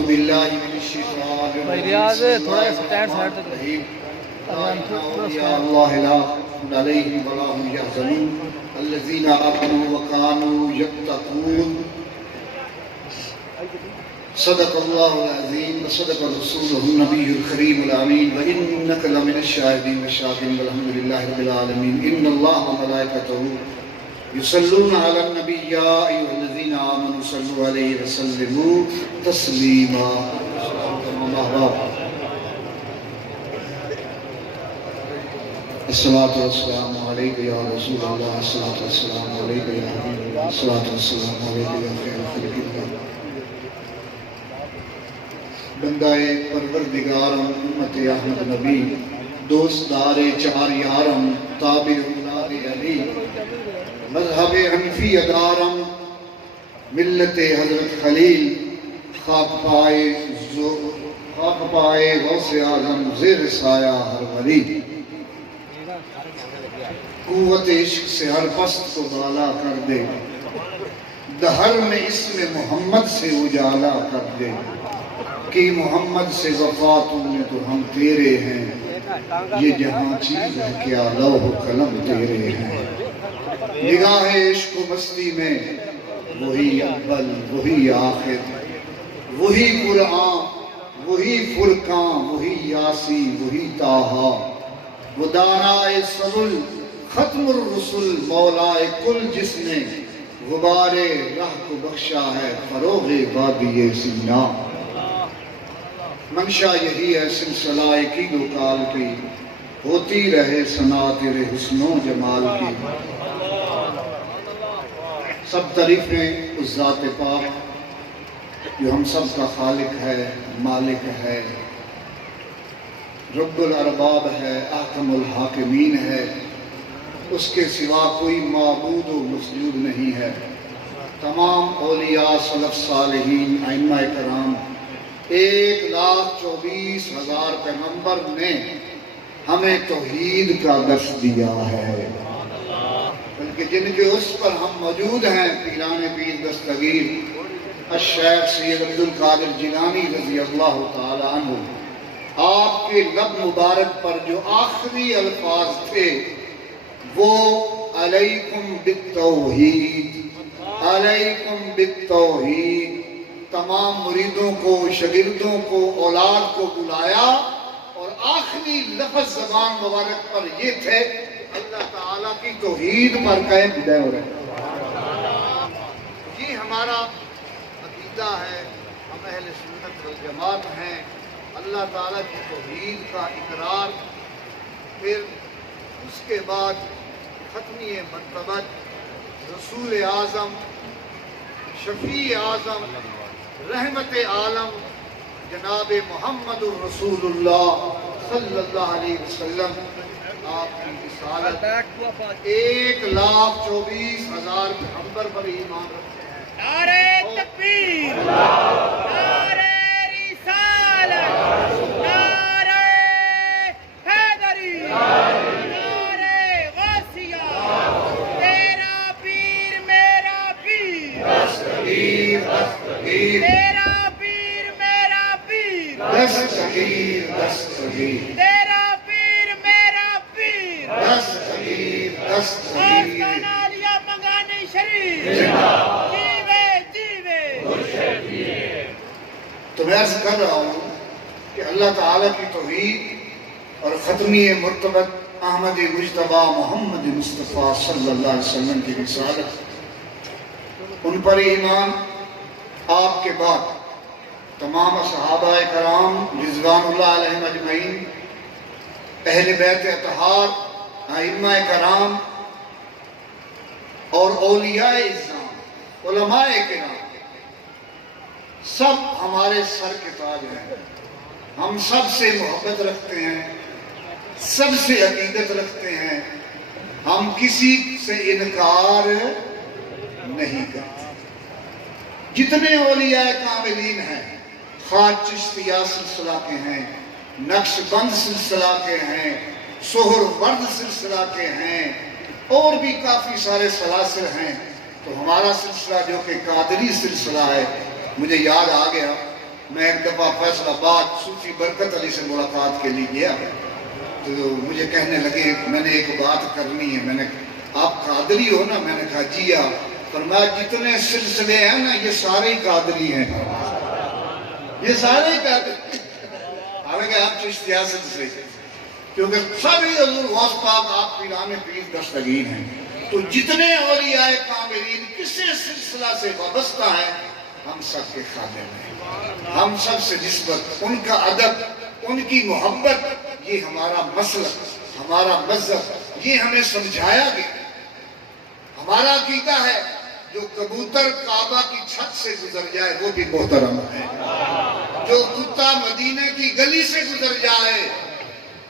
باللہ من الشیطان الرجیم بسم اللہ الرحمن الرحیم اولیاء اللہ لا خوف علیہم ولا هم يحزنون الذین آمنوا وكانوا يتقون صدق اللہ العظیم وصدق رسولہ النبی الکریم الامین وانک لمن الشاہدین والشاکرین والحمد للہ رب العالمین ان اللہ وملائکتہ یصلون علی النبی یا ایھا الذین آمنوا صلوا علیہ وسلموا تسلیما الصلاۃ والسلام علیک یا رسول اللہ الصلاۃ والسلام علیک یا حبیب اللہ الصلاۃ والسلام علیک یا خیر خلق اللہ بندہ پروردگارم امت احمد نبی دوستدار چار یارم تابع اولاد علی مذہب حنفی ادارم ملت حضرت خلیل خاک پائے غوث اعظم زیر سایہ ہر ولی قوت عشق سے ہر پست کو بالا کر دے دہر میں اسم محمد سے اجالا کر دے کہ محمد سے وفاتوں میں تو ہم تیرے ہیں یہ جہاں چیز ہے کیا لوح و قلم تیرے ہیں نگاہ عشق و مستی میں وہی اول وہی آخر وہی قرآن وہی فرقان وہی یاسی وہی طٰہٰ وہ دانائے سبل ختم الرسل مولائے کل جس نے غبار راہ کو بخشا ہے فروغ وادی سینا منشا یہی ہے سلسلہ عقید و کال کی ہوتی رہے ثنا تیرے حسن و جمال کی سب تعریفیں اس ذات پاک جو ہم سب کا خالق ہے مالک ہے رب الارباب ہے احکم الحاکمین ہے اس کے سوا کوئی معبود و مسجود نہیں ہے تمام اولیاء سلف صالحین ائمہ کرام 1,24,000 پیغمبر نے ہمیں توحید کا درس دیا ہے بلکہ جن کے اس پر ہم موجود ہیں پیران پیر دستگیر الشیخ سید عبدالقادر جیلانی رضی اللہ تعالی عنہ آپ کے لب مبارک پر جو آخری الفاظ تھے وہ علیکم بالتوحید علیکم بالتوحید تمام مریدوں کو شاگردوں کو اولاد کو بلایا اور آخری لفظ زبان مبارک پر یہ تھے اللہ تعالیٰ کی توحید پر قائم ہو رہے یہ ہمارا عقیدہ ہے ہم اہل سنت والجماعت ہیں اللہ تعالیٰ کی توحید کا اقرار پھر اس کے بعد ختمی مرتبت رسول اعظم شفیع اعظم رحمت عالم جناب محمد الرسول اللہ صلی اللہ علیہ وسلم آپ کی رسالت 1,24,000 پیغمبر پر ایمان رکھتے ہیں نعرہ تکبیر نعرہ رسالت نعرہ حیدری نعرہ غوثیہ تیرا پیر میرا پیر دستگیر دستگیر تیرا پیر میرا پیر دستگیر دستگیر تیرا پیر میرا پیر دستگیر دستگیر اس کا نالیہ منگانی شریف جیوے جیوے تو میں عرض کر رہا ہوں کہ اللہ تعالیٰ کی توحید اور ختمی مرتبت احمد مجتبیٰ محمد مصطفیٰ صلی اللہ علیہ وسلم کی رسالت ان پر ایمان آپ کے بعد تمام صحابہ کرام رضوان اللہ علیہم اجمعین اہل بیت اطہار ائمہ کرام اور اولیاء اعظام علماء کرام سب ہمارے سر کے تاج ہیں ہم سب سے محبت رکھتے ہیں سب سے عقیدت رکھتے ہیں ہم کسی سے انکار نہیں کرتے جتنے اولیاء کاملین ہیں خواجہ چشتیہ سلسلہ کے ہیں نقش بند سلسلہ کے ہیں سہر ورد سلسلہ کے ہیں اور بھی کافی سارے سلاسل ہیں تو ہمارا سلسلہ جو کہ قادری سلسلہ ہے مجھے یاد آ گیا میں ایک دفعہ فیصل آباد صوفی برکت علی سے ملاقات کے لیے گیا تو مجھے کہنے لگے میں نے ایک بات کرنی ہے. میں نے آپ قادری ہو نا؟ میں نے کہا جی ہاں. فرمایا جتنے سلسلے ہیں نا یہ سارے ہی قادری ہیں، یہ سارے ہی قادری. حالانکہ آپ سیاست سے، کیونکہ سبھی حضور غوث پاک آپ پیران پیر دستگیر ہیں. تو جتنے اولیاء کاملین کسی سلسلہ سے وابستہ ہیں ہم سب کے خادم ہیں. ہم سب سے نسبت، ان کا ادب، ان کی محبت، یہ ہمارا مسلک، ہمارا مذہب، یہ ہمیں سمجھایا گیا. ہمارا عقیدہ ہے جو کبوتر کعبہ کی چھت سے گزر جائے وہ بھی محترم ہے. جو کتا مدینہ کی گلی سے گزر جائے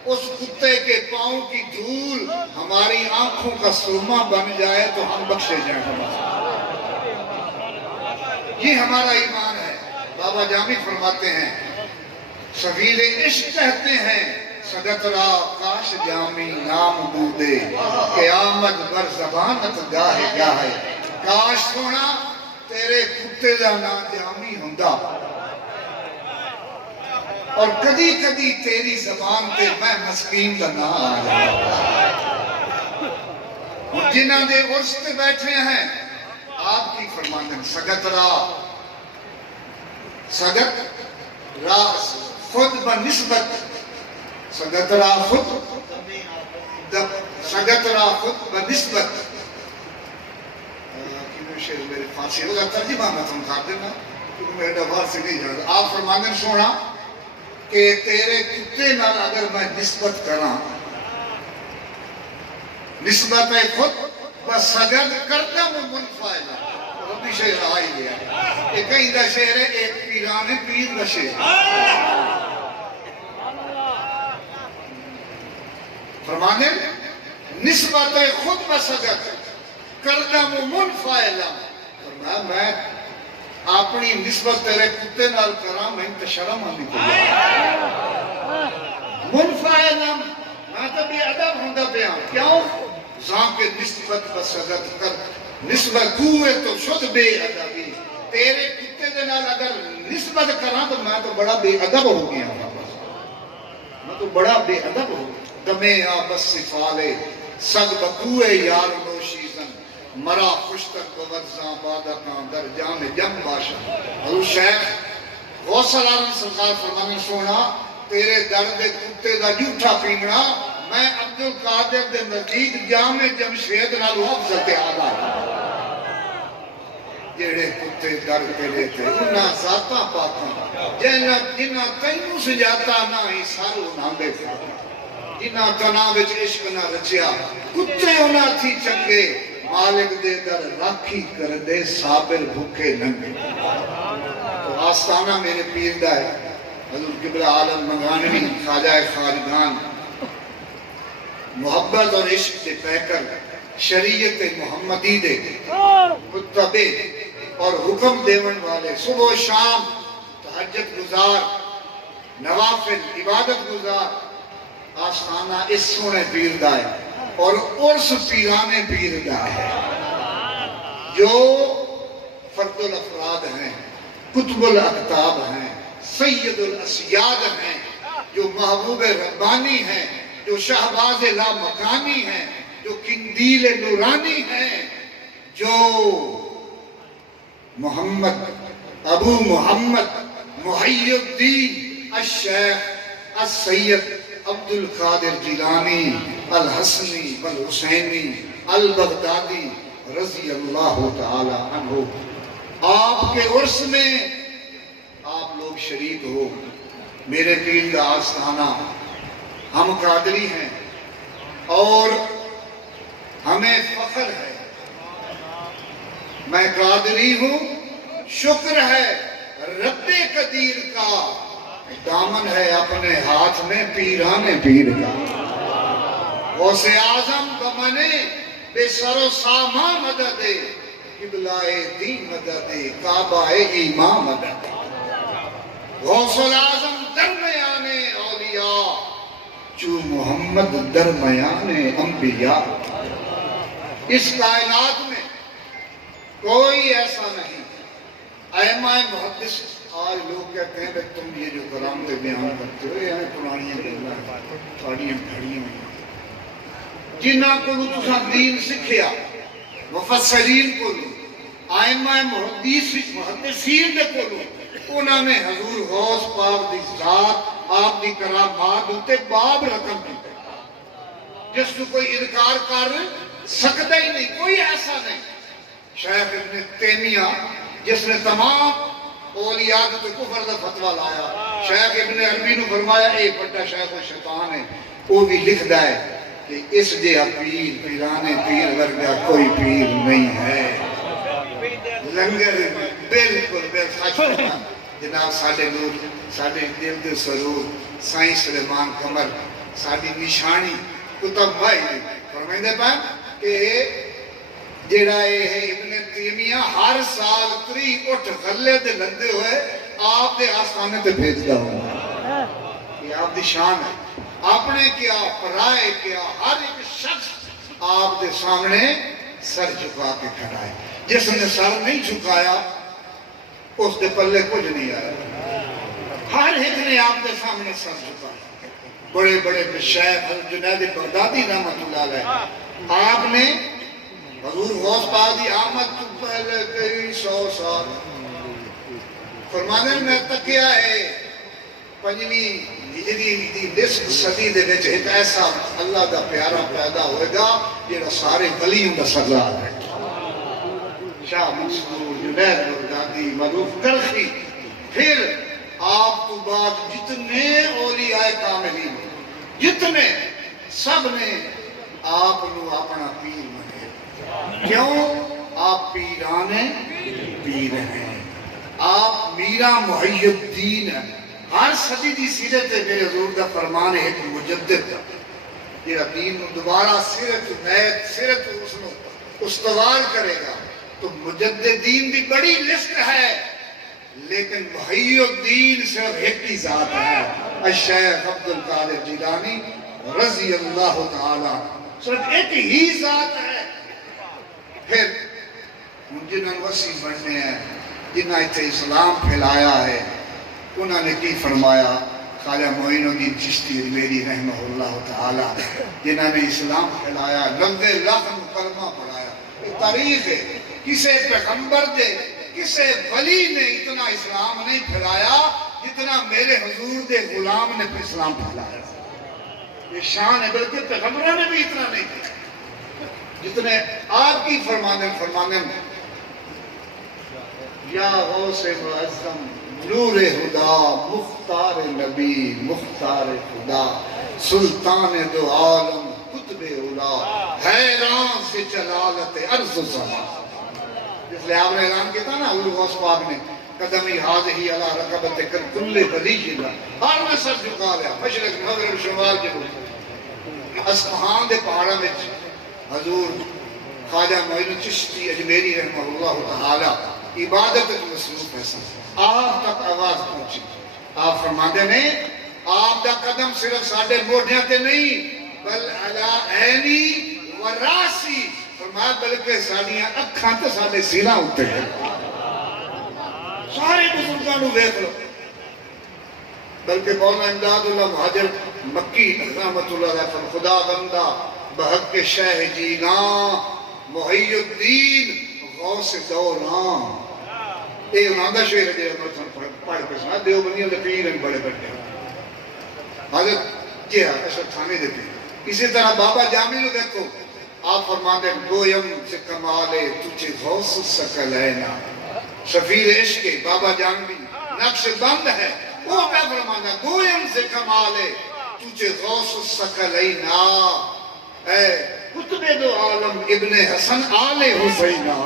اس کتے کے پاؤں کی دھول ہماری آنکھوں کا سرما بن جائے تو ہم بخشے جائیں. یہ ہمارا ایمان ہے. بابا جامی فرماتے ہیں سفیر عشق کہتے ہیں سگت را کاش جامی نام بودے قیامت بر زبانت گاہے گاہے. کاش سونا تیرے کتے دا نام جامی ہوندا اور کدی کدی تیری زبان تے میں مسکین دا نام آ جائے. جنہاں دے عرص تے بیٹھے ہیں آپ کی فرماندن سگت را خود بنسبت سگت را خود بنسبت. شیر میرے فارسی ہوگا ترجمہ میں تم کھا دینا کیونکہ میں ایڈا فارسی نہیں جانتا. آپ فرماندن سونا کہ تیرے کتے نال اگر میں نسبت کراں، نسبت ہے خود بسگد کردم منفائلہ. ربی شہر آئی گیا ایک کہیں دا شہر ہے ایک پیران پیر دا شہر. فرمانے نسبت ہے خود بسگد کردم منفائلہ. فرمایا میں اپنی نسبت تیرے کتے نال کراں میں تو شرم آنی پڑا. منفائلہ میں تو بھی ادب ہوندا پیا. کیوں؟ زاں کے نسبت بسگد کر نسبت کوئے تو شد بے ادبی. تیرے کتے دے نال اگر نسبت کراں تو میں تو بڑا بے ادب ہو گیا. میں تو بڑا بے ادب ہو گیا. دمے آبس سفالے سگ بکوئے یار نوشیزن مرا خوشتک بودزاں بادکاں در جام جم باشا. حضور شیخ غوث العالم سرکار فرمانے سونا تیرے درد کتے دا جھوٹا پینگنا میں عبدالقادر دے نزدیک جامع جمشید نالو افضل کے آدھا. جیڑے کتے در تیرے تھے انہاں ذاتاں پاکاں جنہاں تینوں سجاتا نہ ہی سارو نہ دے پاکاں. جنہاں تناں وچ عشق نہ رچیا کتے انہاں تھی چنگے مالک دے در راکھی کر دے صابر بھوکے ننگے. تو آستانہ میرے پیر دا ہے حضور قبلہ عالم منگانوی خواجہ خواجگان محبت اور عشق سے پہ کر شریعت محمدی دے متبع اور حکم دیون والے صبح و شام تہجد گزار نوافل عبادت گزار آستانہ اس سونے پیر دا ہے اور عرص پیرانے پیر دا ہے جو فرد الافراد ہیں، کتب الاکتاب ہیں، سید الاسیاد ہیں، جو محبوب ربانی ہیں، جو شہباز لا مکانی ہیں، جو قندیل نورانی ہیں، جو ابو محمد محی الدین الشیخ السید عبد القادر جیلانی الحسنی والحسینی البغدادی رضی اللہ تعالی عنہ. آپ کے عرص میں آپ لوگ شریک ہو. میرے پیر کا آستانہ ہم قادری ہیں اور ہمیں فخر ہے. میں قادری ہوں. شکر ہے رب قدیر کا دامن ہے اپنے ہاتھ میں پیران پیر کا. غوث اعظم بمنے بے سر و ساما مدد قبلہ دین مدد کعبہ ایمان مدد. غوث اعظم درمیان اولیاء چو محمد درمیان انبیاء. اس کائنات میں کوئی ایسا نہیں. ائمہ محدث آج لوگ کہتے ہیں کہ تم یہ جو کلام پہ بیان کرتے ہو یہ پرانی گلاں تھوڑیاں گھڑیاں جنہاں کو تساں دین سکھیا مفسرین کو آئمہ محدثین دے کو انہوں نے حضور غوث پاک دی ذات آپ دی کرامات ہوتے باب رقم دی جس کو کوئی انکار کر سکتا ہی نہیں، کوئی ایسا نہیں۔ شیخ ابن تیمیہ جس نے تمام اولیاء تو کفر دا فتوہ لایا، شیخ ابن عربی نے فرمایا اے بڑا شیخ و شیطان ہے، وہ بھی لکھ دا ہے کہ اس جہا پیر پیرانے پیر ورگا کوئی پیر نہیں ہے۔ لنگر بالکل سچ جناب ساڈے نور ساڈے دل دے سرور سائیں سلیمان قمر ساڈی نشانی کتب بھائی فرمائندے پا کہ جیڑا ہے ابن تیمیہ ہر سال 3 اٹھ غلے دے لندے ہوئے آپ دے آستانے تے بھیجدا ہوں، یہ آپ دی شان ہے۔ آپ نے کیا پرائے کیا ہر ایک شخص آپ دے سامنے سر جھکا کے کھڑا ہے، جس نے سر نہیں جھکایا اس دے پلے کچھ نہیں آیا۔ ہر ایک نے آپ دے سامنے سر جھکایا۔ بڑے بڑے شیخ جنید بغدادی رحمت اللہ علیہ آپ نے حضور غوث پاک دی آمد تو پہلے کئی 100 سال فرمانے میں تکیا ہے 5ویں ہجری دی نصف صدی دے وچ ایک ایسا اللہ دا پیارا پیدا ہوئے گا جیڑا سارے ولیوں دا سردار ہے۔ شاہ منصور جنید بغدادی معروف کرخی پھر آپ تو بعد جتنے اولیاء کاملین جتنے سب نے آپ نو اپنا پیر منے، کیوں؟ آپ پیرانے پیر ہیں، آپ میرا محی الدین ہیں۔ ہر صدی دی سیرت ہے میرے حضور دا فرمان ہے ایک مجدد جیڑا دین دوبارہ سیرت اس نو استوار کرے گا، تو مجدد دین دی بڑی لسٹ ہے، لیکن محی الدین صرف ایک ہی ذات ہے، الشیخ عبدالقادر جیلانی رضی اللہ تعالیٰ، صرف ایک ہی ذات ہے۔ پھر جنہوں نے وسیع بڑھنے ہیں، جنہوں نے اتنے اسلام پھیلایا ہے، انہوں نے کی فرمایا؟ خواجہ معین الدین چشتی اجمیری رحمہ اللہ تعالیٰ جنہوں نے اسلام پھیلایا، 90 لاکھ کلمہ پڑھایا۔ یہ تاریخ ہے، کسے پیغمبر دے کسے ولی نے اتنا اسلام نہیں پھیلایا جتنا میرے حضور دے غلام نے اسلام پھیلایا۔ یہ شان ہے، بلکہ پیغمبروں نے بھی اتنا نہیں کیا جتنے آپ کی فرمانے یا غوث معظم نور خدا مختار نبی مختار خدا سلطان دو عالم قطب اولا حیران سے جلالت عرض و سما۔ اس لئے آپ نے اعلان کیا تھا نا حضور غوث پاک نے قدمی حاضری علی رقبت کل ولی اللہ، ہر میں سر جھکا لیا، مشرق مغرب شمال جنوب۔ اصفہان دے پہاڑا میں حضور خواجہ معین چشتی اجمیری رحمہ اللہ تعالی عبادت مصروف ہے، آپ تک آواز پہنچی۔ آپ فرماتے نے آپ دا قدم صرف ساڑھے موڑھیاں تے نہیں بل علا عینی و راسی، فرمایا بلکہ ساڑھیاں اکھاں تے ساڑھے سینہ ہوتے ہیں۔ سارے بزرگانوں دیکھ لو، بلکہ مولانا امداد اللہ مہاجر مکی رحمت اللہ علیہ خدا بندہ بحق شہ جیلان محی الدین غوث دوران، اے انہاں دا شعر ہے جو پڑھ کے سنا دیو بنیوں دے پیر ہیں بڑے بڑے حضرت جی ہاں اشرف تھانے دیتے ہیں۔ اسی طرح بابا جامی نے دیکھو آپ فرماتے ہیں گویم سے کمالے تجھے غوث سکلینا، شفیر عشق بابا جانوی نقش بند ہے، وہ کیا فرمانا گویم سے کمالے تجھے غوث سکلینا، اے قطب دو عالم ابن حسن آل حسینہ،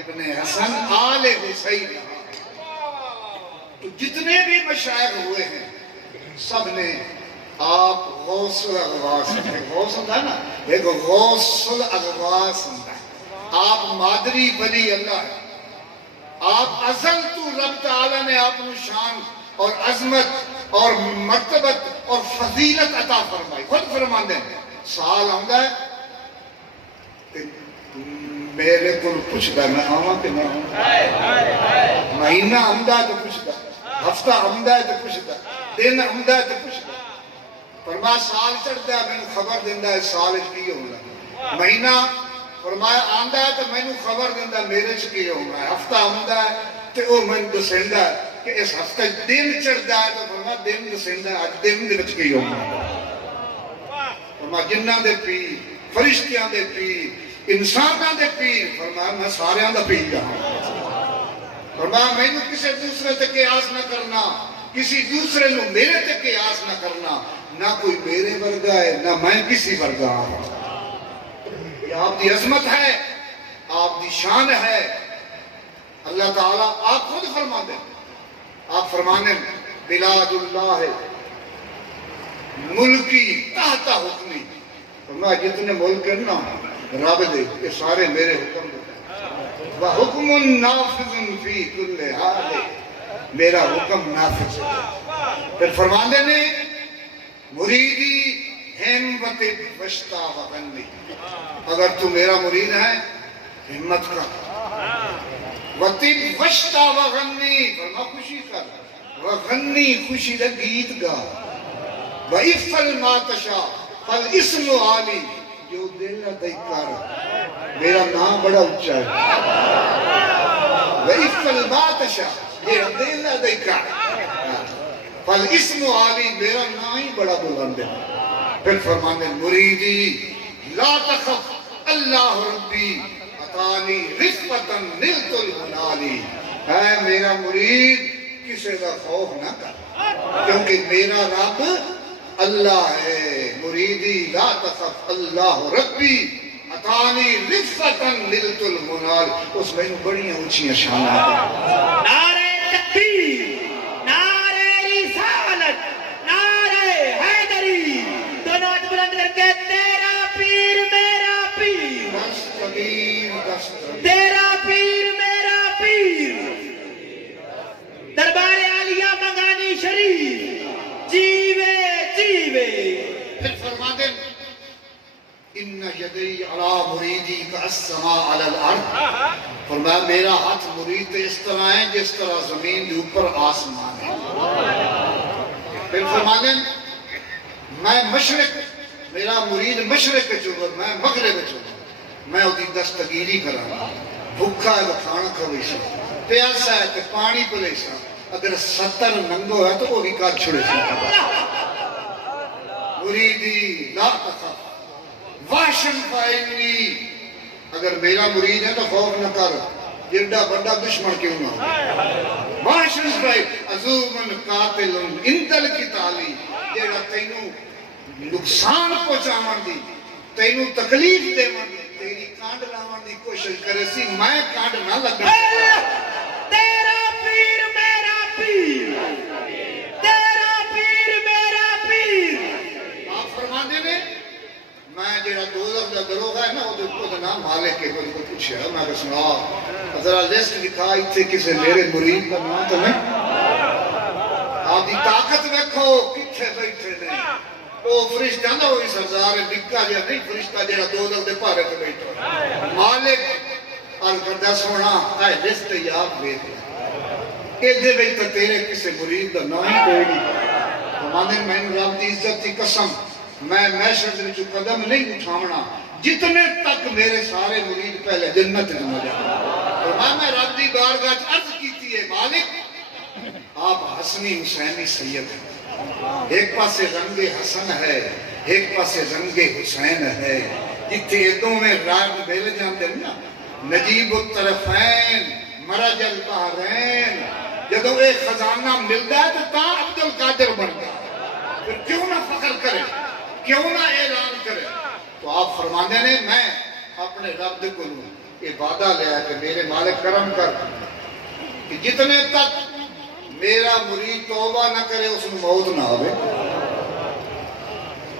ابن حسن آل حسینہ۔ تو جتنے بھی مشائخ ہوئے ہیں سب نے آپ غوث الاغواس ہیں، غوث ہوتا ہے نا، ایک غوث الاغواس ہوتا ہے، آپ مادری ولی اللہ ہے، آپ ازل تو رب تعالیٰ نے آپ کو شان اور عظمت اور مرتبت اور فضیلت عطا فرمائی۔ خود فرمان دیں سال آنگا ہے میرے کو پوچھ دا میں آواں کہ نہ آواں، مہینہ آمدہ ہے تو پوچھتا، ہفتہ آمدہ ہے تو پوچھتا، دن آمدہ ہے تو پوچھتا۔ فرمایا سال چڑھتا ہے مینوں خبر دیندا ہے سال وچ کی ہونا، مہینہ فرمایا آندا ہے تو مینوں خبر دیندا میرے وچ کی ہونا ہے، ہفتہ آمدا ہے تے او مینوں دسیندا ہے کہ اس ہفتے دن چڑھدا ہے تو فرمایا دن دسیندا ہے اج دن دے وچ کی ہونا ہے۔ فرمایا جنہاں دے پیر، فرشتیاں دے پیر، انساناں دے پیر، فرمایا میں ساریاں دا پیر ہاں۔ فرمایا مینوں کسی دوسرے تے قیاس نہ کرنا، کسی دوسرے نو میرے تے قیاس نہ کرنا، نہ کوئی میرے ورگا ہے نہ میں کسی ورگا ہوں۔ یہ آپ دی عظمت ہے، آپ دی شان ہے۔ اللہ تعالیٰ آپ خود فرما دیں، آپ فرمانے بلاد اللہ ملکی تحت حکمی، فرمایا جتنے ملک ہیں نا رب دے یہ سارے میرے حکم دے، وَحُكْمٌ نَافِذٌ فِي كُلِّ حَالٍ، میرا حکم نافذ ہے۔ پھر فرمانے نے مریدی ہمت وشتا وغنی، اگر تو میرا مرید ہے ہمت کر، وطب وشتا وغنی، فرما خوشی کر، وغنی خوشی دا گیت گا، وَإِفَّلْ مَا تَشَا فَالْإِسْمُ عَالِي، جو دل نہ دے کر، میرا نام بڑا اچھا ہے، وَإِفَّلْ مَا تَشَا، یہ دل نہ دے کر، فالاسم عالی، میرا نام ہی بڑا بلند ہے۔ پھر فرمانے مریدی لا تخف اللہ ربی عطانی رفقتا نلت المنالی، اے میرا مرید کسی کا خوف نہ کر کیونکہ میرا رب اللہ ہے۔ مریدی لا تخف اللہ ربی عطانی رفقتا نلت المنالی، اس میں بڑی اونچی شانات ہیں۔ نعرہ تکبیر، تیرا پیر میرا پیر، تیرا پیر میرا پیر، دربار عالیہ منگانی شریف جیوے جیوے۔ پھر فرما دیں ان یدی علی مریدی کا السماء علی الارض، فرمایا میرا ہاتھ مرید اس طرح ہے جس طرح زمین کے اوپر آسمان ہے۔ پھر فرما دیں میں مشرق، میرا مرید مشرق چوبر، میں مغرب چوبر، میں اس کی دستگیری کراں، بھوکا ہے تو کھانا کھویسا، پیاسا ہے تو پانی پلیسا، اگر 70 ننگو ہے تو وہ بھی کار چھڑے سا۔ مریدی لا تخف واشن فائنی، اگر میرا مرید ہے تو خوف نہ کر، جڑا بڑا دشمن کیوں نہ ہو۔ واشن فائن عزومن قاتل اندل کی تالی، جڑا تینوں نقصان پہنچاون دی، تینوں تکلیف دیون دی، تیری کانڈ لاون دی کوشش کرے سی، میں کانڈ نہ لگا۔ تیرا پیر میرا پیر، تیرا پیر میرا پیر۔ آپ فرماندے نے میں جڑا دوزخ دا دروغہ ہے نا وہ دا نام مالک ہے، کوئی کو پوچھا ہے میں کہا سنا ذرا لسٹ لکھا اتھے کسے میرے مرید کا نام تو نہیں، آپ دی طاقت رکھو کتھے بیٹھے نے، وہ فرشتہ نہ ہوئی سرزار نکا جا نہیں، فرشتہ جڑا دوزخ دے پارے تے بیٹھا مالک عرض کردہ سونا اے لسٹ یاد بیٹھ کہ دے بیٹھا تیرے کسے مرید دا نام کوئی نہیں۔ فرمانے میں رب دی عزت دی قسم میں محشر دے وچ قدم نہیں اٹھاونا جتنے تک میرے سارے مرید پہلے جنت میں نہ جائیں۔ فرمایا میں رب دی بارگاہ وچ عرض کیتی ہے مالک آپ حسنی حسینی سید ہیں، ایک پاسے رنگ حسن ہے ایک پاسے رنگ حسین ہے، جتھے ادوں میں راگ مل جاندے نا نجیب الطرفین مرج البحرین، جدوں ایک خزانہ ملدا ہے تو تا عبد القادر بنتا، پھر کیوں نہ فخر کرے، کیوں نہ اعلان کرے۔ تو آپ فرمانے نے میں اپنے رب کو یہ وعدہ لیا کہ میرے مالک کرم کر کہ جتنے تک میرا مرید توبہ نہ کرے اس میں موت نہ ہوئے۔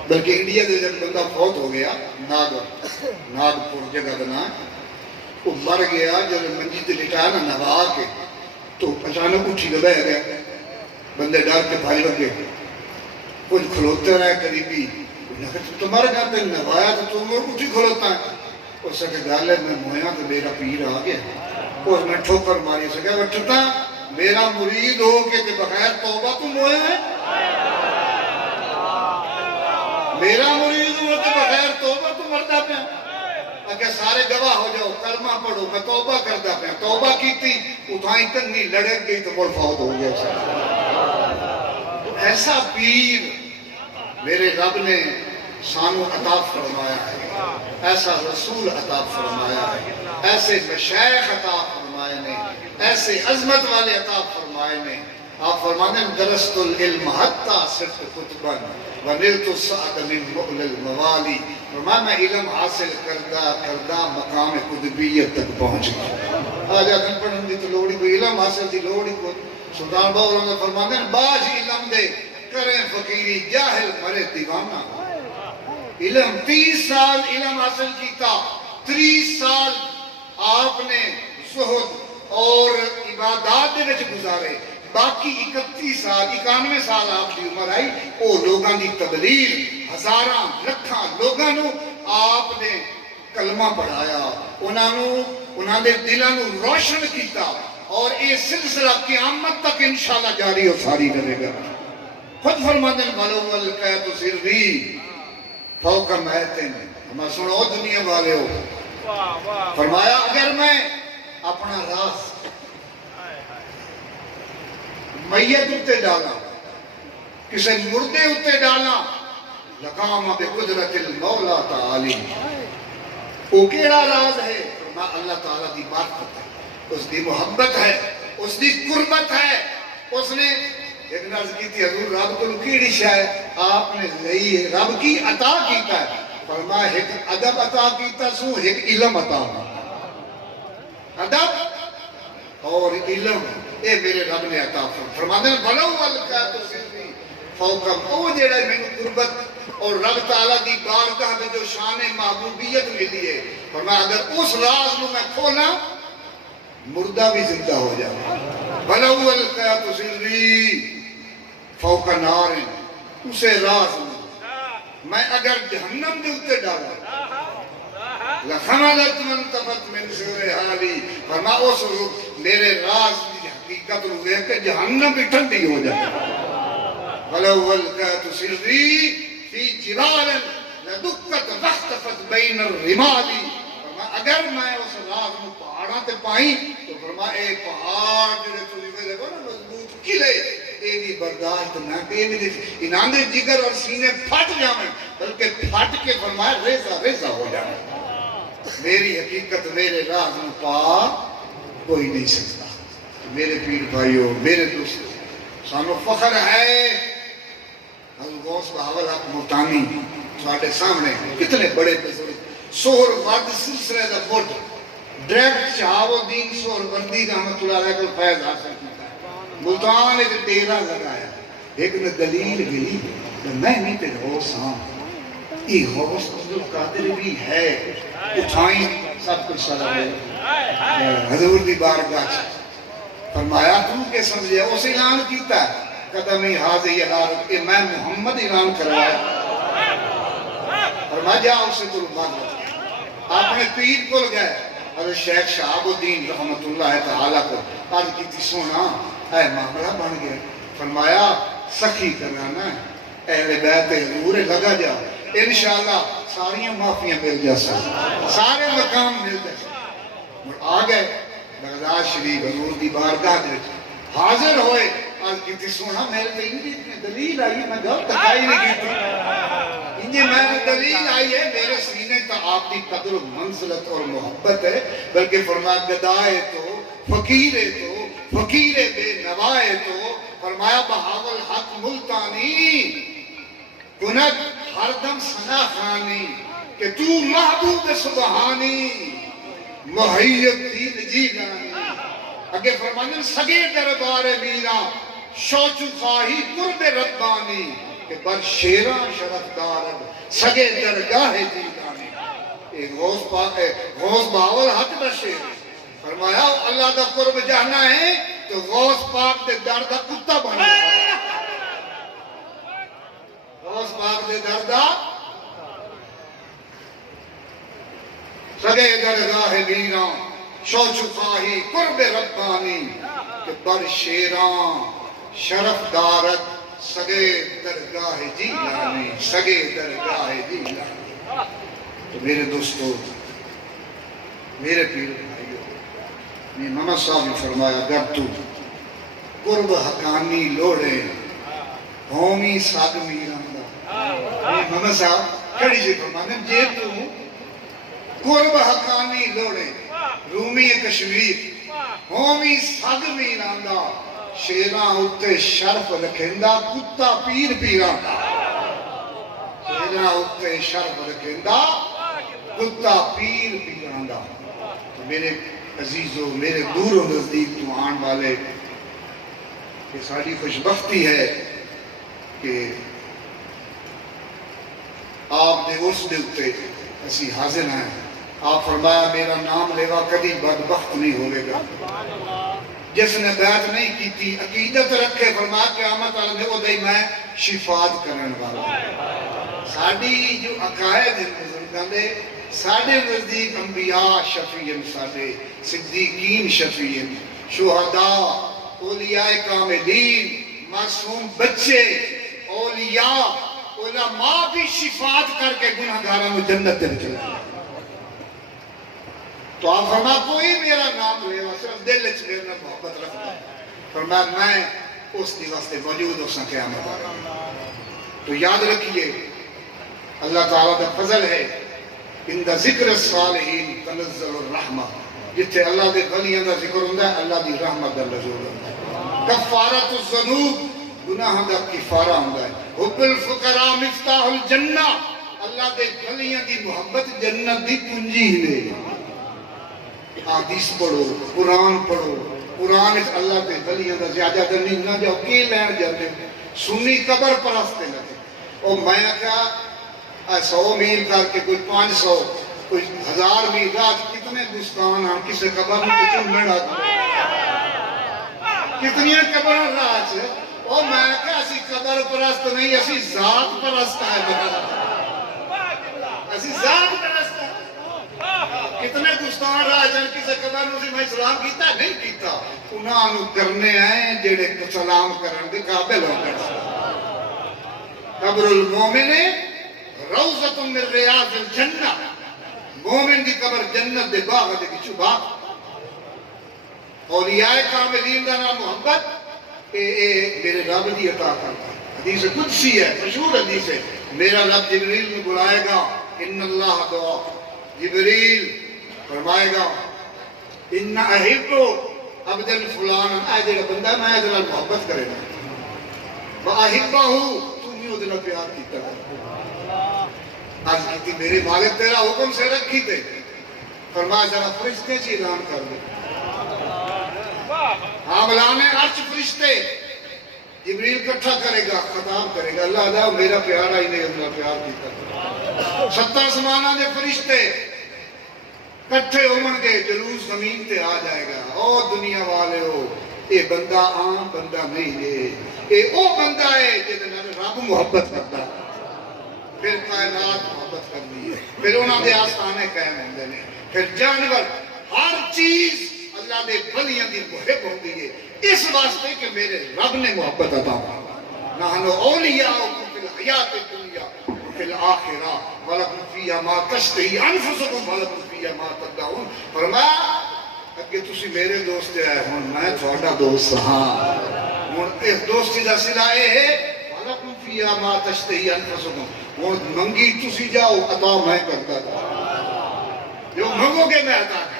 بلکہ انڈیا دے جب بندہ فوت ہو گیا ناگپور جگہ دنا وہ مر گیا، جب منجی تے لٹایا نا نوا کے تو اچانک اٹھی گیا گیا، بندے ڈر کے بھائی لگے، کچھ کھلوتے رہے قریبی، تو مر گیا تے نوایا تو تم اٹھی کھلوتا ہے، اس کے گالے میں مویا تو میرا پیر آ گیا، اس میں ٹھوکر ماری سکیا وٹھتا میرا مرید ہو کے بغیر توبہ تم ہوئے ہیں؟ میرا مرید ہو کے بغیر توبہ تم مرتا پہ اگر سارے گواہ ہو جاؤ کلمہ پڑھو میں توبہ کرتا پہ توبہ کی تھی اتھائیں کنی لڑک گئی تو بڑھ فوت ہو گیا ایسا پیر میرے رب نے سانو عطا فرمایا ہے ایسا رسول عطا فرمایا ہے ایسے مشایخ عطا فرمائے نے ایسے عظمت والے عطا فرمائے نے آپ فرماتے ہیں درست العلم حتی صرف کتباً ونلت السعد من مؤل الموالی فرمایا میں علم حاصل کردہ مقام قطبیت تک پہنچ گیا آجا دن پڑھن دی تو لوڑی کو علم حاصل دی لوڑی کو سلطان باور نے فرماتے ہیں باج علم دے کریں فقیری جاہل مرے دیوانہ علم 30 سال علم حاصل کیتا 30 سال آپ نے زہد اور عبادات دے وچ گزارے باقی 31 سال 91 سال آپ کی عمر آئی او لوگاں دی تبلیغ ہزاراں لکھاں لوگاں نو آپ نے کلمہ پڑھایا انہاں دے دلاں نو روشن کیتا اور یہ سلسلہ قیامت تک انشاءاللہ جاری اور ساری رہے گا خود فرماتے ہیں بھلو والقیت سری فوق میتن ہمیں سنو دنیا والے ہو فرمایا اگر میں اپنا راز میت اتے ڈالا کسی مردے اتے ڈالا لقام بقدرت المولا تعالی وہ کیڑا راز ہے فرمایا اللہ تعالیٰ دی معرفت ہے اس دی محبت ہے اس دی قربت ہے اس نے ایک نرز کی تھی حضور رب کو کیڑی شاید آپ نے لئی ہے رب کی عطا کیتا ہے فرمایا ایک ادب عطا کیتا سو ایک علم عطا ادب اور علم اے میرے رب نے عطا فرماتے ہیں بھلو والقیت سری فوقم او جیڑا میں نے قربت اور رب تعالیٰ دی بارگاہ میں جو شان محبوبیت ملی ہے فرمایا اگر اس راز میں کھولا مردہ بھی زندہ ہو جائے بھلو والقیت سری فوق نار اسے راز میں اگر جہنم دے اتے ڈالا لخمدت من تفت من سور حالی فرما اس میرے راز کی حقیقت روئے کہ جہنم بھی ٹھنڈی ہو جائے ولو والقیت سری فی جبال لدکت واختفت بین الرمالی فرما اگر میں اس راز میں پہاڑاں تے پائیں تو فرما اے پہاڑ جڑے تجھے دیکھو نا مضبوط قلعے اے بھی برداشت نہ کہ انہاں دے جگر اور سینے پھٹ جاویں بلکہ پھٹ کے فرمایا ریزہ ریزہ ہو جائے میری حقیقت میرے راز میں پا کوئی نہیں سکتا میرے پیر بھائیو میرے دوستو سانو فخر ہے حضرت غوث بہاول حق ملتانی ساڑھے سامنے کتنے بڑے بزرگ سور ورد سلسلے دا بوٹ ڈریکٹ شہاب الدین سور وردی رحمت اللہ علیہ کو فیض حاصل کیتا ہے ملتان ایک ڈیرہ لگایا ایک نے دلیل گئی میں نہیں تے غوث ہاں یہ غوث عبدالقادر بھی ہے اٹھائیں سب کچھ سلام حضور دی بارگاہ فرمایا تم کے سمجھے اس اعلان کیتا ہے قدمی حاضی علارت کہ میں محمد اعلان کروایا فرمایا جا اسے تو مانگا آپ نے پیر کل گئے حضرت شیخ شہاب الدین رحمت اللہ تعالیٰ کو عرض کی تھی سونا اے معاملہ بن گیا فرمایا سخی کرانا ہے اہل بیت حضور لگا جا انشاءاللہ ساریاں معافیاں مل جا سارے مقام مل جا آ گئے بغداد شریف حضور دی بارگاہ دے حاضر ہوئے آج کیتی سونا میرے تے انجی دلیل آئی میں گل تکائی نہیں کیتی انجی میں دلیل آئی ہے میرے سینے تا آپ دی قدر و منزلت اور محبت ہے بلکہ فرمایا گدائے تو فقیرے بے نوائے تو فرمایا بہاول حق ملتانی کنت ہر دم سنا خانی کہ تو محبوب سبحانی محیط دین جی گانی اگے فرمانے سگے دربار میرا شوچ خواہی قرب ربانی کہ بر شیران شرف دارد سگے درگاہ جی گانی ایک غوث باول حق بشیر فرمایا اللہ دا قرب جانا ہے تو غوث پاک دے در دا کتا بنا غوث پاک دے در دا سگے درگاہ میرا شوچ خواہی قرب ربانی کہ بر شیران شرف دارت سگے درگاہ جیلانی سگے درگاہ جیلانی. تو میرے دوستو، میرے پیر بھائیو، محمد صاحب نے فرمایا گر تو قرب حقانی لوڑے ہومی ساگمی رنگا. محمد صاحب کھڑی جی فرمانے جے تو قرب حقانی لوڑے رومی کشمیر ہومی ساگمی رنگا شیران اتے شرف رکھندا کتا پیر پیران. شیران اتے شرف رکھندا کتا پیر پیران. تو میرے عزیزو، میرے دور و نزدیک تو آن والے، یہ ساری خوشبختی ہے کہ آپ نے اس دے اتے اسی حاضر ہیں. آپ فرمایا میرا نام لیوا کبھی بدبخت نہیں ہوئے گا. جس نے بیعت نہیں کی تھی عقیدت رکھے، فرمایا قیامت والے نے وہ دے میں شفاعت کرن والا. ساڈی جو عقائد ہیں بزرگاں دے، ساڈے نزدیک انبیاء شفیعن، ساڈے صدیقین شفیعن، شہداء، اولیاء کاملین، معصوم بچے، اولیاء، علماء بھی شفاعت کر کے گناہگاراں کو جنت دے چلے. تو آپ فرما کوئی میرا نام لے صرف دل وچ میرے نال محبت رکھتا ہے، فرمایا میں اس دی واسطے موجود ہو سا قیامت آ. تو یاد رکھیے اللہ تعالیٰ کا فضل ہے، ان دا ذکر الصالحین تنزل الرحمہ. جتھے اللہ دے ولیاں دا ذکر ہوندا ہے اللہ دی رحمت دا نزول ہوندا ہے. کفارۃ الذنوب گناہ دا کفارہ ہوندا ہے. حب الفقراء مفتاح الجنہ اللہ دے ولیاں دی محبت جنت دی کنجی ہے. حدیث پڑھو، قرآن پڑھو. قرآن اس اللہ دے ولیاں دا زیادہ در نہیں نہ جاؤ کی لین جاتے سنی قبر پرستے لگے. اور میں کہا 100 میل کر کے کوئی 500 کوئی 1000 میل راج کتنے گستان ہیں کسے قبر میں کچھ لڑا کتنی قبر راج. اور میں کہا اسی قبر پرست نہیں اسی ذات پرست ہے. اسی ذات پرست ہے. کتنے گستان راج ہیں کسے قبر میں سلام کیتا نہیں کیتا. انہاں نو کرنے ہیں جڑے سلام کرن دے قابل ہو کر. قبر المومن روضۃ من ریاض الجنہ. مومن دی قبر جنت دے باغ دے وچوں باغ. اولیاء کاملین دا نام محبت اے میرے رب دی عطا کرتا ہے. حدیث قدسی ہے، مشہور حدیث ہے. میرا رب جبریل نے بلائے گا، ان اللہ دعا جبریل فرمائے گا ان احب عبد الفلان، اے جڑا بندہ میں ادھر محبت کرے گا، واحبہ تو بھی ادھر پیار کیتا ہے. آج کیتی میرے مالک تیرا حکم سے رکھی تے. فرمایا ذرا فرشتے سے اعلان کر دے. ہاں بلانے عرش فرشتے جبریل کٹھا کرے گا، خطاب کرے گا اللہ دا میرا پیارا ہی نہیں اللہ پیار کیتا. 7 آسماناں دے فرشتے کٹھے ہون گے، جلوس زمین تے آ جائے گا. او دنیا والے ہو، اے بندہ عام بندہ نہیں ہے، اے او بندہ ہے جس نال رب محبت کرتا ہے. پھر کائنات محبت کرنی ہے، پھر انہاں دے آستانے قائم ہوندے نے، پھر جانور ہر چیز اللہ دے ولیاں دی محب ہوندی ہے اس واسطے کہ میرے رب نے محبت عطا فرمائی. نحن اولیاؤکم فی الحیات الدنیا وفی الآخرہ ولکم فیہا ما تشتہی انفسکم ولکم فیہا ما تدعون. فرمایا کہ تسی میرے دوست ہیں، ہن میں تھوڑا دوست ہاں. ہن اس دوستی دا صلہ اے ہے ولکم فیہا ما تشتہی انفسکم. ہن منگی تسی جاؤ عطا میں کرتا تھا، جو منگو گے میں عطا کرتا.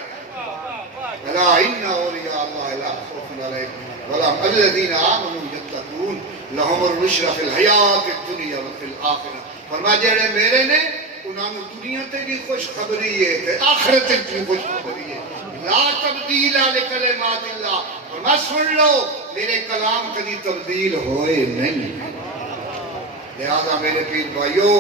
الا ان اولیاء اللہ لا خوف علیہم ولا هم الذین آمنوا یتقون لهم البشری فی الحیات الدنیا وفی الآخرہ. فرمایا جڑے میرے نے انہاں نوں دنیا تے بھی خوشخبری ہے تے آخرت تے بھی خوشخبری ہے. لا تبدیل لکلمات اللہ. فرمایا سن لو میرے کلام کبھی تبدیل ہوئے نہیں. لہذا میرے پیر بھائیو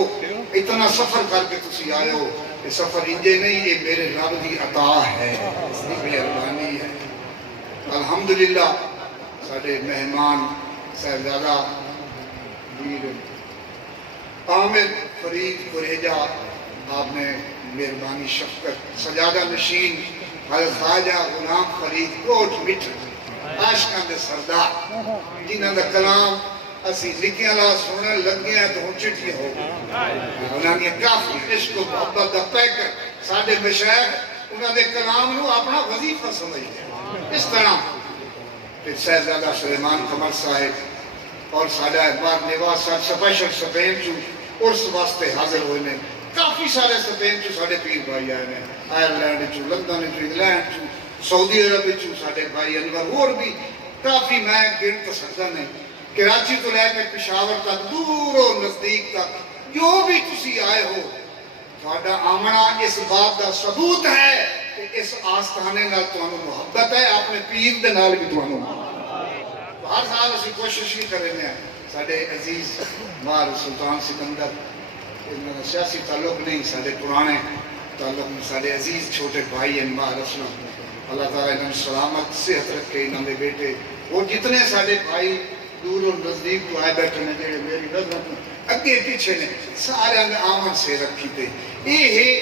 اتنا سفر کر کے تسی آئے ہو، یہ سفر انجے نہیں، یہ میرے رب دی عطا ہے، اس کی مہربانی ہے. الحمدللہ سارے مہمان صاحبزادہ میر عامر فرید قریجہ آپ نے مہربانی شفقت. سجادہ نشین حضرت خواجہ غلام فرید کوٹ مٹر عاشقاں دے سردار جنہاں دا کلام اسی لکھیاں لا سننے لگے ہیں تو ہن چٹھی ہو گئی انہاں نے کافی عشق و محبت دا پیکر ساڈے مشائخ انہاں دے کلام نو اپنا وظیفہ سمجھتے اس طرح پھر شہزادہ سلیمان قمر صاحب اور ساڈا اقبال نواز صاحب سپیشل سپین چو عرس واسطے حاضر ہوئے نے کافی سارے سپین چو ساڈے پیر بھائی آئے ہیں آئرلینڈ چو لندن چو انگلینڈ چو سعودی عرب چو ساڈے بھائی انور اور بھی کافی میں گن تو سکتا نہیں کراچی تو لے کے پشاور تک دور و نزدیک تک جو بھی تسی آئے ہو تھوڑا آمنا اس بات دا ثبوت ہے کہ اس آستانے نال تانوں محبت ہے اپنے پیر دے نال بھی تانوں ہر سال اسی کوشش ہی کر رہے ہیں ساڈے عزیز مار سلطان سکندر انہاں سیاسی تعلق نہیں ساڈے پرانے تعلق ساڈے عزیز چھوٹے بھائی ہیں مار اسلام اللہ تعالیٰ انہاں سلامت صحت رکھے انہاں دے بیٹے اور جتنے ساڈے بھائی دور و نزدیک کو آئے بیٹھے نے جڑے میری نظر اگے پیچھے نے سارے نے آمن سے رکھی تے یہ ہے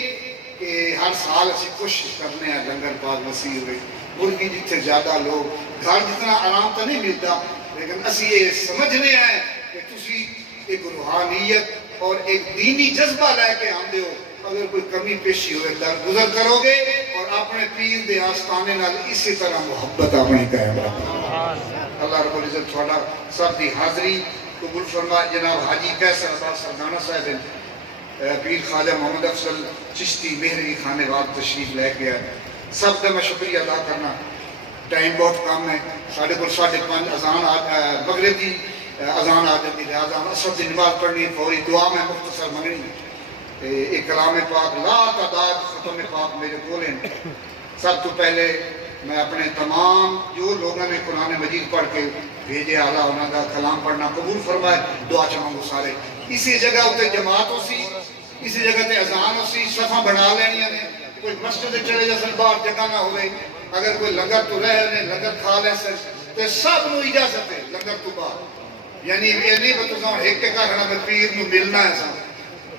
کہ ہر سال اسی کوشش کرنے ہیں لنگر پاک وسیع ہوئے مرغی جتنے زیادہ لوگ گھر جتنا آرام تو نہیں ملتا لیکن اسی یہ سمجھنے ہیں کہ تسی ایک روحانیت اور ایک دینی جذبہ لے کے آندے ہو اگر کوئی کمی پیشی ہوئے درگزر کرو گے اور اپنے پیر دے آستانے نال اسی طرح محبت اپنی قائم رکھو اللہ رب العزت تھوڑا سب دی حاضری قبول فرما جناب حاجی کیسر عباس سردانہ صاحب پیر خواجہ محمد افضل چشتی مہری خانے بعد تشریف لے کے آئے سب کا میں شکریہ ادا کرنا ٹائم بہت کم ہے ساڑھے کو 5:30 اذان مغرب دی اذان آ جاتی لہٰذا سب دی نماز پڑھنی فوری دعا میں مختصر منگنی ایک کلام پاک لا تعداد ختم پاک میرے کولیں سب تو پہلے میں اپنے تمام جو لوگوں نے قرآن مجید پڑھ کے بھیجے آلہ انہوں کا کلام پڑھنا قبول فرمائے دعا چاہوں سارے اسی جگہ ہوتے جماعت ہو سی اسی جگہ تے اذان ہو سی صفحہ بنا لینی ہے کوئی مسجد چلے جیسے باہر جگہ نہ ہوئے اگر کوئی لنگر تو رہے نے لنگر کھا لے سے تو سب نو اجازت ہے لنگر تو باہر یعنی یہ نہیں بتاؤں ایک کے کہنا میں پیر نو ملنا ہے سب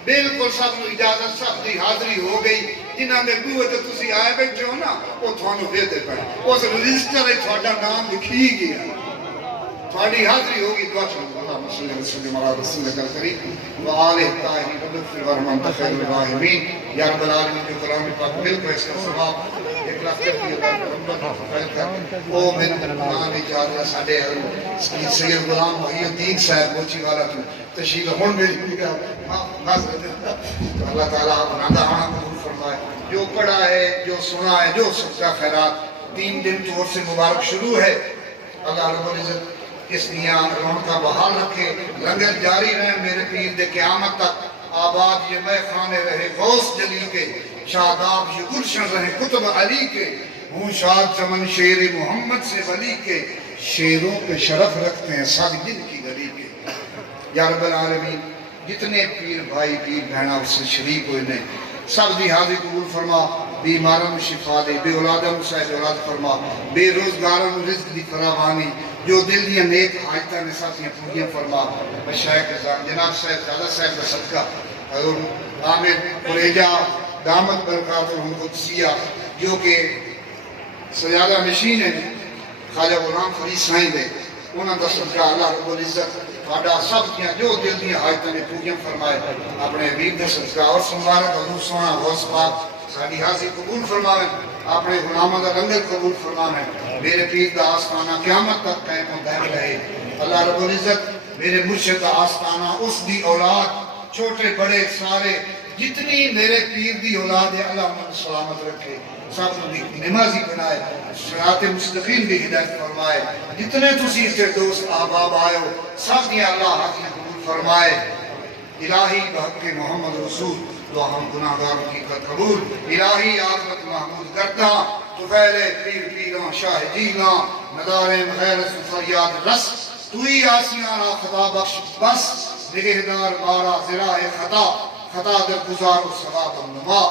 بالکل سب نو اجازت سب دی حاضری ہو گئی جنہاں میں قوت تسی آئے بیٹھے ہو نا وہ تھانو دے دے پڑے اس رجسٹر ہے تھوڑا نام لکھی گیا تھوڑی حاضری ہوگی دعا چلو اللہ صلی اللہ علیہ وسلم علی رسول کریم وآلہ الطاہرین وبفر ورحمن خیر الراحمین یا رب العالمین جو قرآن پاک مل کو اس کا ثواب ایک لاکھ ترکی او میں قرآن اجازت ساڈے سید غلام محی الدین صاحب موچی والا تشریف ہون میری اللہ تعالیٰ نادا آنا قبول فرمائے جو پڑھا ہے جو سنا ہے جو صدقہ خیرات 3 دن طور سے مبارک شروع ہے اللہ رب العزت اس دنیا رون کا بحال رکھے لنگر جاری رہے میرے پیر دے قیامت تک آباد یہ میں خانے رہے غوث جلی کے شاداب یہ گلشن رہے کتب علی کے ہوں شاد چمن شیر محمد سے ولی کے شیروں پہ شرف رکھتے ہیں سب جن کی گلی کے یا رب العالمین جتنے پیر بھائی پیر بہنہ اس سے شریک ہوئے نے سب دی حاضری قبول فرما بیماروں شفا دے بے اولادوں صاحب اولاد فرما بے روزگاروں رزق دی فراوانی جو دل دیا نیک حاجتہ نے ساتھیاں پوریاں فرما مشایخ جناب صاحب زیادہ صاحب کا صدقہ حضور عامر قریجہ دامت برکاتہم قدسیہ جو کہ سجادہ نشین ہے خواجہ غلام فرید سائیں دے انہاں دا صدقہ اللہ رب العزت تھوڑا سب کیا جو دل دیا حاجتہ نے پوریاں فرمائے اپنے حبیب دے صدقہ اور سمبارک حضور سونا غوث پاک ساری حاضری قبول فرمائے اپنے غلامہ دا رنگت قبول فرمائے میرے پیر دا آستانہ قیامت تک قائم و دائم رہے اللہ رب العزت میرے مرشد دا آستانہ اس دی اولاد چھوٹے بڑے سارے جتنی میرے پیر دی اولاد ہے اللہ من سلامت رکھے سب نمازی بنائے صراط مستقیم بھی ہدایت فرمائے جتنے تسی سے دوست آباب آئے ہو سب دیا اللہ حاضر قبول فرمائے الہی بحق محمد رسول دعا ہم گناہگاروں کی قبول الہی آخرت محمود کرتا تو پہلے پیر پیران شاہ جینا ندارم غیرت فریاد رس توی آسیانا خطا بخش بس نگہدار بارا زراع خطا در گزار و ثواب النما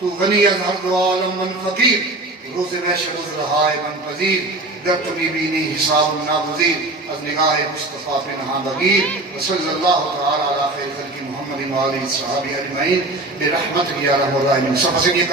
تو غنی از ہر دو عالم من فقیر روز محشر روز رہائے من پذیر در تمی بینی حساب ناگزیر از نگاہ مصطفیٰ پہ نہاں بغیر وصلی اللہ تعالی علی خیر خلق محمد و علیہ صحابہ اجمعین برحمتک یا رحم الراحمین سب سے یہ